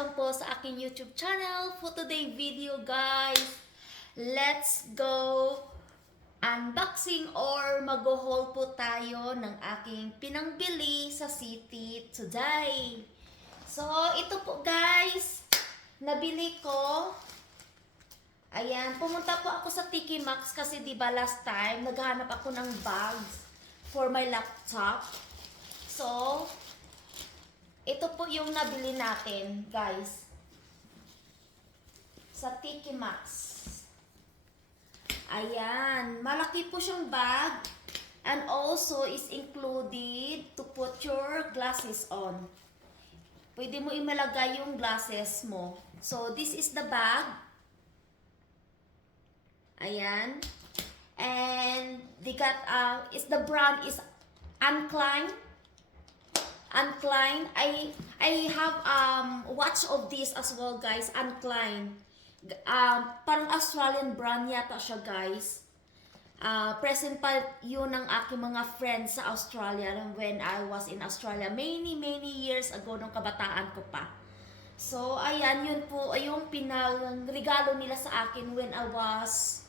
Welcome po sa aking YouTube channel. For today video guys, let's go unboxing or mag-haul po tayo ng aking pinangbili sa city today. So, ito po guys, nabili ko. Ayan, pumunta po ako sa Tiki Maxx kasi diba last time, naghahanap ako ng bags for my laptop. So, ito po yung nabili natin, guys. Sa Tiki Maxx. Ayan. Malaki po siyang bag. And also is included to put your glasses on. Pwede mo imalagay yung glasses mo. So, this is the bag. Ayan. And they got, the brand is Uncline. Uncline. I have watch of this as well guys. Uncline. Parang Australian brand yata siya guys. Present pa yun ng aking mga friends sa Australia when I was in Australia many years ago nung kabataan ko pa. So ayan, yun po yung pinagregalo nila sa akin when I was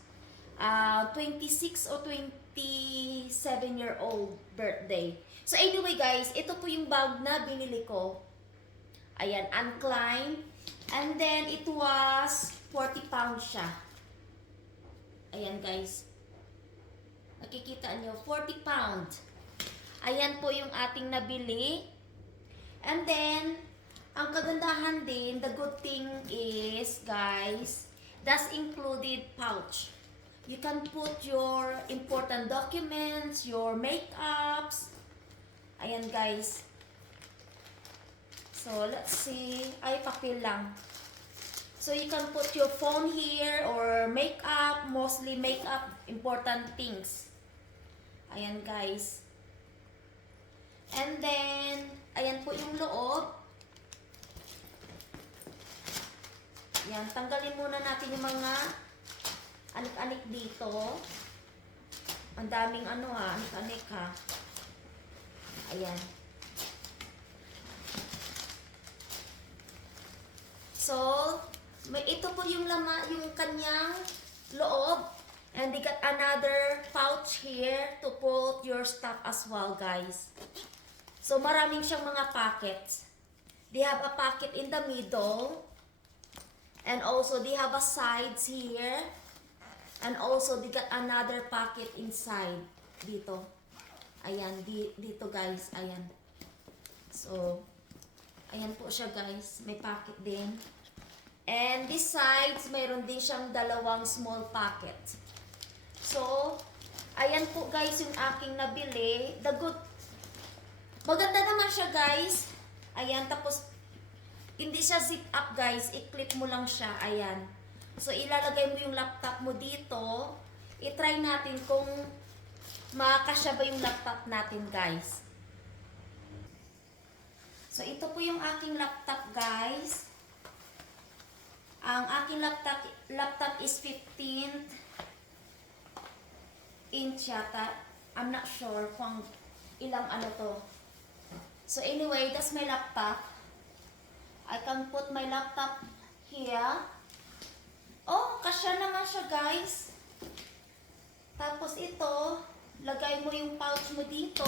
26 or 27-year-old birthday. So anyway guys, ito po yung bag na binili ko. Ayan, Uncline. And then it was 40 pounds siya. Ayan guys. Nakikita nyo, 40 pounds. Ayan po yung ating nabili. And then, ang kagandahan din, the good thing is, guys, that's included pouch. You can put your important documents, your makeups. Ayan guys. So, let's see. Ay, papel lang. So, you can put your phone here or makeup, mostly makeup, important things. Ayan guys. And then, ayan po yung loob. Ayan, tanggalin muna natin yung mga anik-anik dito. Ang daming anik-anik ha. Ayan. So, ito po yung yung kanyang loob. And they got another pouch here to put your stuff as well, guys. So, maraming siyang mga pockets. They have a pocket in the middle. And also, they have a sides here. And also, they got another pocket inside. Dito. Ayan, dito guys. Ayan. So, ayan po siya guys. May pocket din. And this sides, mayroon din siyang dalawang small pocket. So, ayan po guys yung aking nabili. Maganda naman siya guys. Ayan, tapos, hindi siya zip up guys. I-clip mo lang siya. Ayan. So, ilalagay mo yung laptop mo dito. I-try natin kung makakasya ba yung laptop natin guys. So, ito po yung aking laptop guys. Ang aking laptop is 15 inch yata. I'm not sure kung ilang to. So anyway, that's my laptop. I can put my laptop here. Oh, kasya naman siya guys. Tapos ito, lagay mo yung pouch mo dito.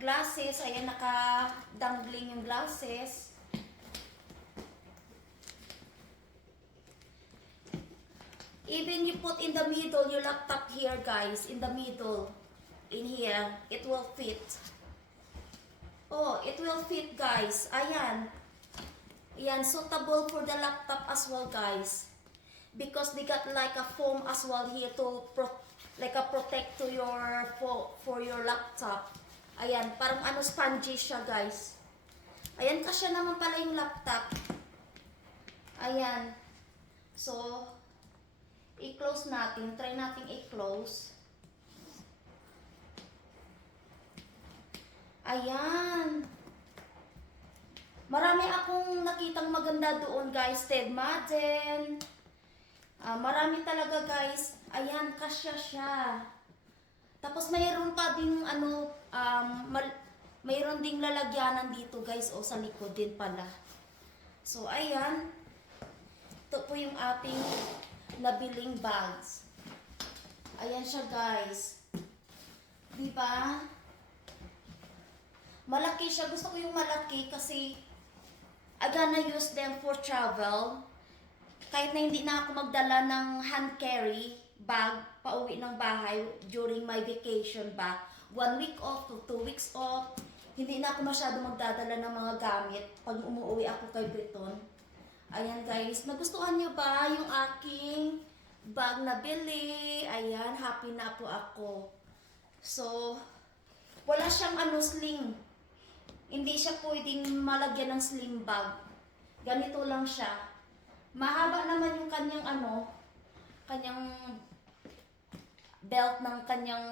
Glasses, ayan naka-dangling yung glasses. Even you put in the middle your laptop here guys, in the middle, in here, it will fit. Oh, it will fit guys. Ayan. Ayan, suitable for the laptop as well guys. Because they got like a foam as well here to protect to your for your laptop. Ayan, parang spongy siya guys. Ayan, kasya naman pala yung laptop. Ayan. So, i-close natin. Try natin i-close. Ayan. Marami akong nakitang maganda doon guys. Ted Madden. Marami talaga guys. Ayan, kasya siya. Tapos mayroon pa din mayroon ding lalagyanan dito guys. O sa likod din pala. So, ayan. Ito po yung ating nabiling bags. Ayan siya, guys. Diba? Malaki siya. Gusto ko yung malaki kasi I gonna use them for travel. Kahit na hindi na ako magdala ng hand carry bag pauwi ng bahay during my vacation ba. 1 week off to 2 weeks off. Hindi na ako masyado magdadala ng mga gamit pag umuwi ako kay Briton. Ayan guys, nagustuhan niyo ba yung aking bag na bili? Ayan, happy na po ako. So, wala siyang sling. Hindi siya pwedeng malagyan ng sling bag. Ganito lang siya. Mahaba naman yung kanyang kanyang belt ng kanyang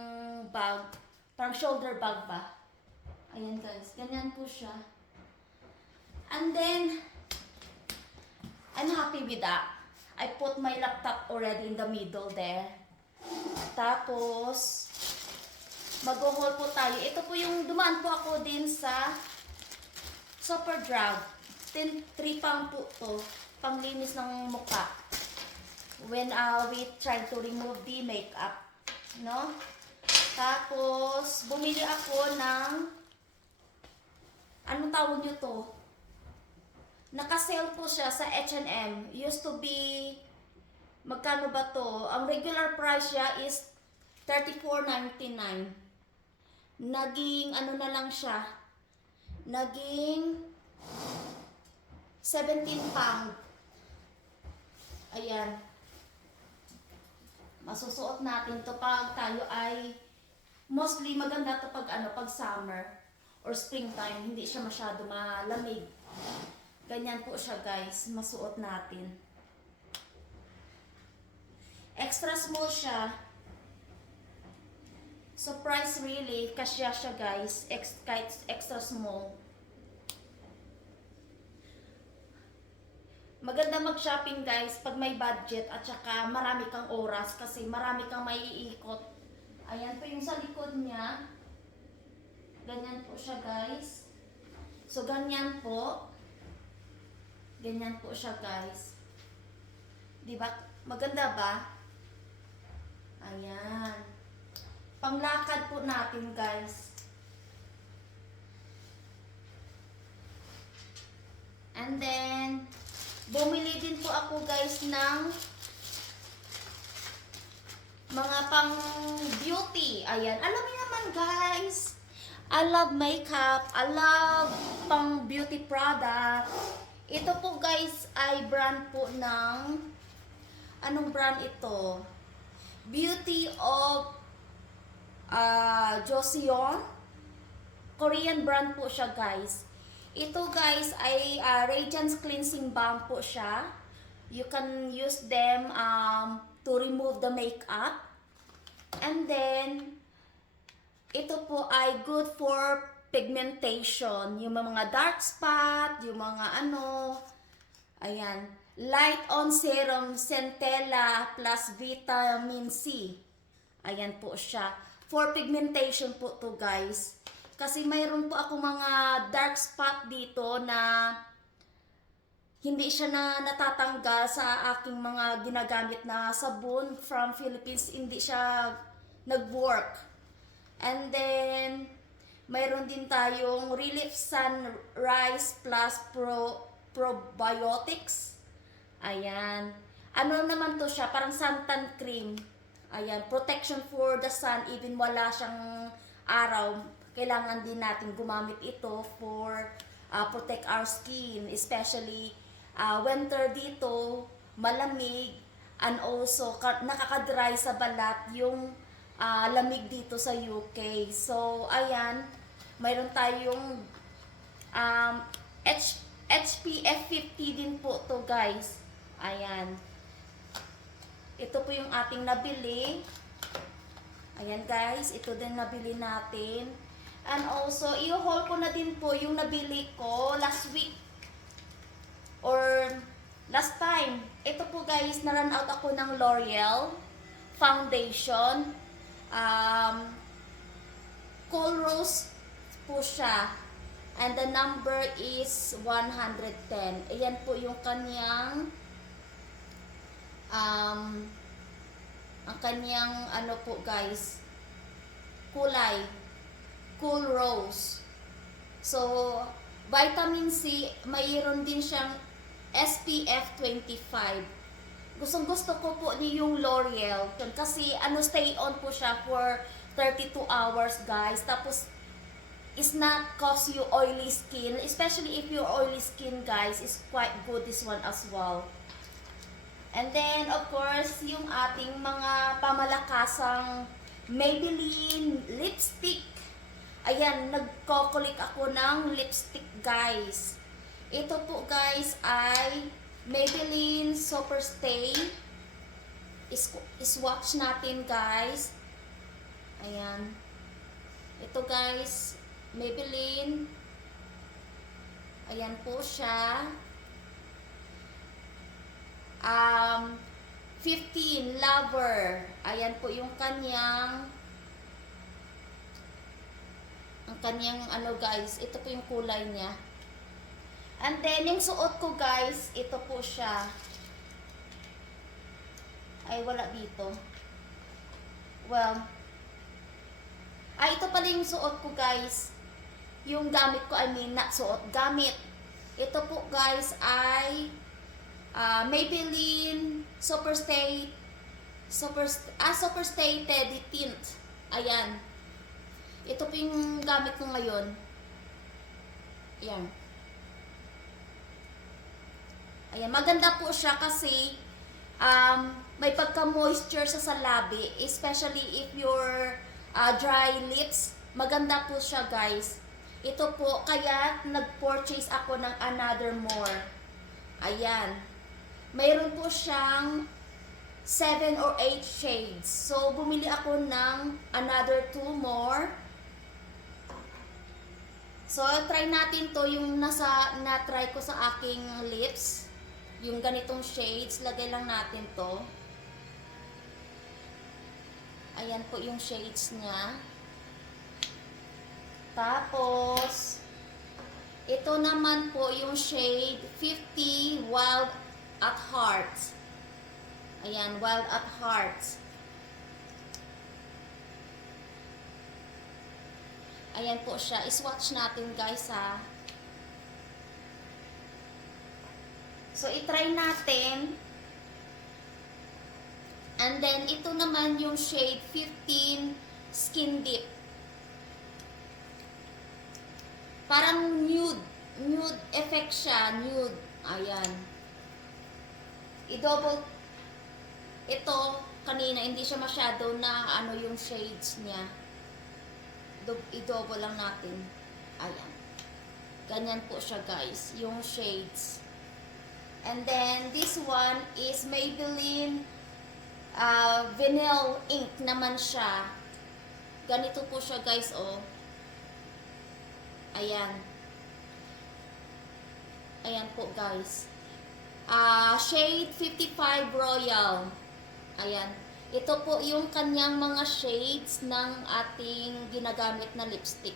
bag. Parang shoulder bag ba? Ayan guys, ganyan po siya. And then, I'm happy with that. I put my laptop already in the middle there. Tapos, mag-haul po tayo. Ito po yung dumaan po ako din sa Superdrug. 3 pound po to. Panglinis ng mukha. When we try to remove the makeup. No? Tapos, bumili ako ng anong tawag nyo to? Naka-sale po siya sa H&M. Used to be, magkano ba to? Ang regular price niya is $34.99. Naging, na lang siya? Naging 17 pound. Ayan. Masusuot natin to pag tayo ay, mostly maganda to pag pag summer or springtime. Hindi siya masyado malamig. Ganyan po siya guys, masuot natin. Extra small siya. So price really, kasya siya guys, kahit extra small. Maganda mag-shopping guys pag may budget at saka marami kang oras kasi marami kang maiikot. Ayan po yung sa likod niya. Ganyan po siya guys. So ganyan po. Ganyan po siya guys. Diba? Maganda ba? Ayan. Panglakad po natin guys. And then, bumili din po ako guys ng mga pang beauty. Ayan. Alam niyo naman guys, I love makeup. I love pang beauty product. Ito po guys ay brand po ng, anong brand ito? Beauty of Joseon. Korean brand po siya guys. Ito guys ay Radiance Cleansing Balm po siya. You can use them to remove the makeup. And then, ito po ay good for pigmentation. Yung mga dark spot, yung mga ayan. Light on Serum Centella plus Vitamin C. Ayan po siya. For pigmentation po to guys. Kasi mayroon po ako mga dark spot dito na hindi siya natatanggal sa aking mga ginagamit na sabon from Philippines. Hindi siya nag-work. And then, mayroon din tayong Relief Sunrise Plus Probiotics. Ayan. Ano naman to siya? Parang suntan cream. Ayan. Protection for the sun. Even wala siyang araw, kailangan din natin gumamit ito for protect our skin. Especially winter dito, malamig. And also, nakaka-dry sa balat yung lamig dito sa UK. So, ayan. Mayroon tayong HPF 50 din po to guys. Ayan. Ito po yung ating nabili. Ayan guys. Ito din nabili natin. And also, i-haul ko na din po yung nabili ko last week. Or last time. Ito po guys, na-run out ako ng L'Oreal foundation. Cool Rose po siya. And the number is 110. Ayan po yung kanyang ang kanyang ano po guys, kulay, cool rose. So, vitamin C, mayroon din siyang SPF 25. Gustong gusto ko po ni yung L'Oreal kasi ano, stay on po siya for 32 hours guys. Tapos is not cause you oily skin, especially if you're oily skin guys, is quite good this one as well. And then of course yung ating mga pamalakasang Maybelline lipstick. Ayan, nagko-collect ako ng lipstick guys. Ito po guys ay Maybelline Superstay. Swatch natin guys. Ayan. Ito guys, Maybelline. Ayan po siya. 15 Lover. Ayan po yung kanyang ano guys, ito po yung kulay niya. And then yung suot ko guys, ito po siya. Ay wala dito. Well, ito pala yung suot ko guys. Yung gamit ko, I mean, not suot, gamit. Ito po guys ay Maybelline Superstay Teddy Tint. Ayan. Ito po yung gamit ko ngayon. Ayan. Ayan, maganda po siya kasi may pagka-moisture sa labi, especially if you're dry lips. Maganda po siya guys. Ito po, kaya nag-purchase ako ng another more. Ayan. Mayroon po siyang 7 or 8 shades. So, bumili ako ng another 2 more. So, try natin to yung na-try ko sa aking lips. Yung ganitong shades. Lagay lang natin to. Ayan po yung shades niya. Tapos, ito naman po yung shade 50 Wild at Heart. Ayan, Wild at Heart. Ayan po siya. I-swatch natin guys ha. So, i-try natin. And then, ito naman yung shade 15 Skin Deep. Parang nude effect siya, nude. Ayan. I-double ito kanina, hindi siya masyado na ano yung shades niya. I-double lang natin. Ayan. Ganyan po siya guys, yung shades. And then this one is Maybelline Vinyl Ink naman siya. Ganito po siya guys, oh. Ayan. Ayan po guys. Shade 55 Royal. Ayan. Ito po yung kanyang mga shades ng ating ginagamit na lipstick.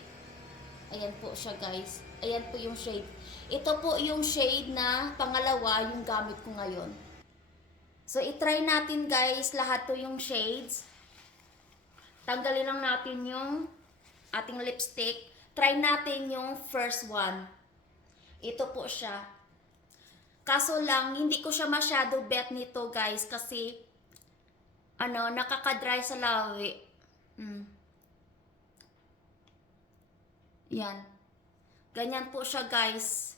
Ayan po siya guys. Ayan po yung shade. Ito po yung shade na pangalawa yung gamit ko ngayon. So, itry natin guys lahat to yung shades. Tanggalin lang natin yung ating lipstick. Try natin yung first one. Ito po siya. Kaso lang, hindi ko siya masyado bet nito guys kasi ano, nakaka-dry sa lawi. Yan. Ganyan po siya guys.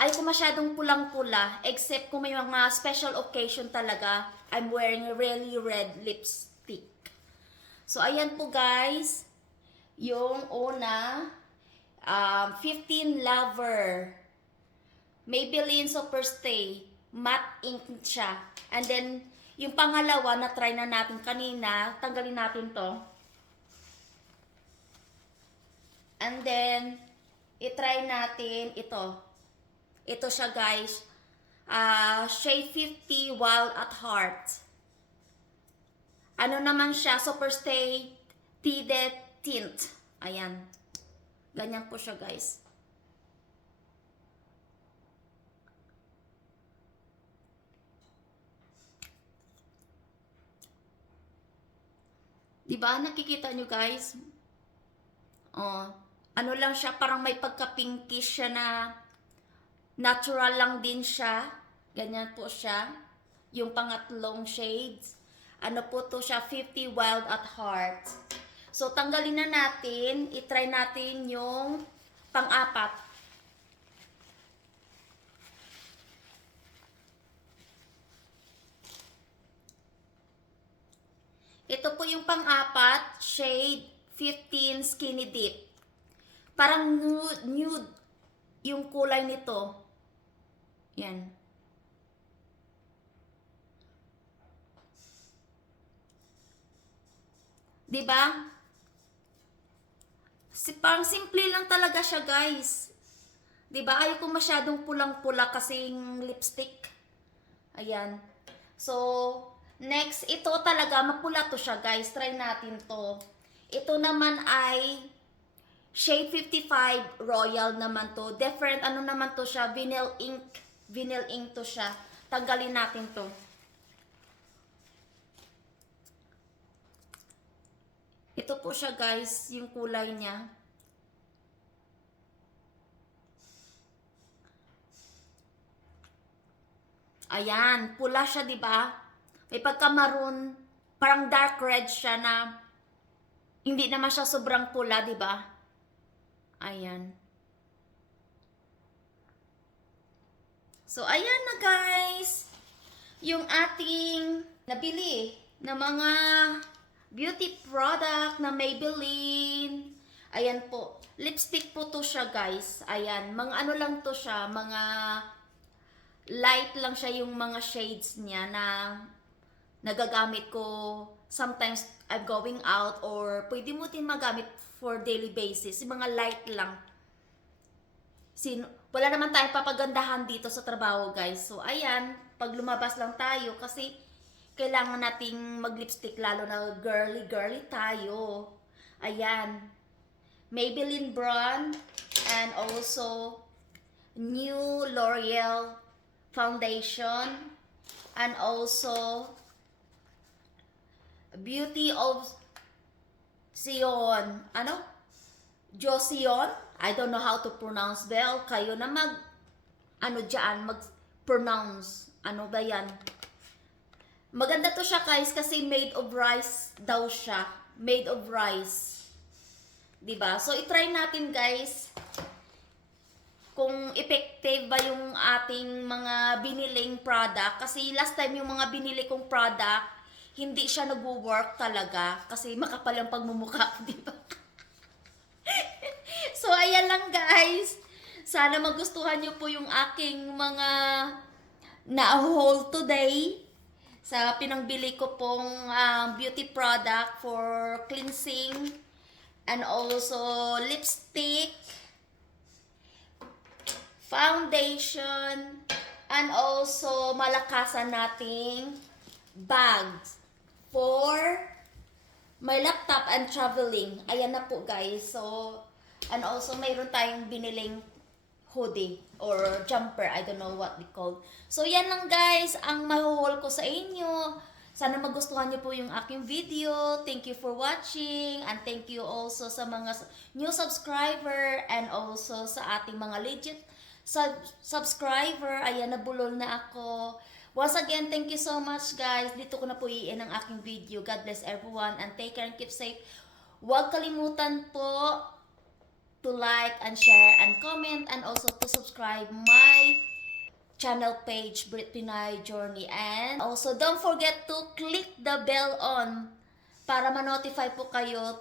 Ay ko masyadong pulang-pula except kung may mga special occasion talaga. I'm wearing a really red lipstick. So ayan po guys. Yung una, 15 Lover. Maybelline Superstay. Matte ink siya. And then, yung pangalawa na try na natin kanina, tanggalin natin to. And then, itry natin ito. Ito siya guys. Shade 50 Wild at Heart. Ano naman siya? Superstay Tide Tint. Ayan. Ganyan po siya, guys. Diba? Nakikita nyo, guys? Oh, ano lang siya, parang may pagka-pinkish siya na natural lang din siya. Ganyan po siya. Yung pangatlong shades. Ano po to siya? 50 Wild at Heart. So, tanggalin na natin. I-try natin yung pang-apat. Ito po yung pang-apat, shade 15 Skinny Dip. Parang nude yung kulay nito. Yan. Diba? Parang simple lang talaga siya, guys. Diba? Ayaw ko masyadong pulang-pula kasing lipstick. Ayan. So, next, ito talaga, mapula to siya, guys. Try natin to. Ito naman ay shade 55 Royal naman to. Different, ano naman to siya? Vinyl ink. Vinyl ink to siya. Tanggalin natin to. Ito po siya, guys, yung kulay niya. Ayan, pula siya, 'di ba? May pagka-maroon, parang dark red siya na hindi naman siya sobrang pula, 'di ba? Ayan. So, ayan na, guys. Yung ating nabili na mga beauty product na Maybelline. Ayan po. Lipstick po to siya, guys. Ayan. Mga ano lang to siya. Mga light lang siya yung mga shades niya na nagagamit ko. Sometimes I'm going out or pwede mo din magamit for daily basis. Yung mga light lang. Wala naman tayong papagandahan dito sa trabaho, guys. So, ayan. Pag lumabas lang tayo kasi kailangan nating mag-lipstick lalo na girly tayo. Ayan. Maybelline brand and also new L'Oreal foundation and also Beauty of Sion. Ano? Joseon? I don't know how to pronounce. Well, kayo na mag-pronounce. Ano ba yan? Maganda to siya, guys, kasi made of rice daw siya. Made of rice. Diba? So, itry natin, guys, kung effective ba yung ating mga biniling product. Kasi last time yung mga binili kong product, hindi siya nag-work talaga. Kasi makapal ang pagmumukha, diba? So, ayan lang, guys. Sana magustuhan nyo po yung aking mga na-haul today sa pinangbili ko pong beauty product for cleansing and also lipstick, foundation, and also malakasan nating bags for my laptop and traveling. Ayan na po, guys. So, and also mayroon tayong biniling hoodie or jumper, I don't know what we call. So, yan lang, guys, ang mahuhul ko sa inyo. Sana magustuhan niyo po yung aking video. Thank you for watching and thank you also sa mga new subscriber and also sa ating mga legit subscriber. Ayan, nabulol na ako. Once again, thank you so much, guys. Dito ko na po iin ang aking video. God bless everyone and take care and keep safe. Huwag kalimutan po to like and share and comment and also to subscribe my channel page, Brit Pinay Journey. And also don't forget to click the bell on para ma-notify po kayo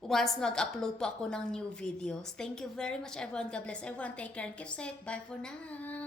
once nag-upload po ako ng new videos. Thank you very much, everyone. God bless everyone. Take care and keep safe. Bye for now.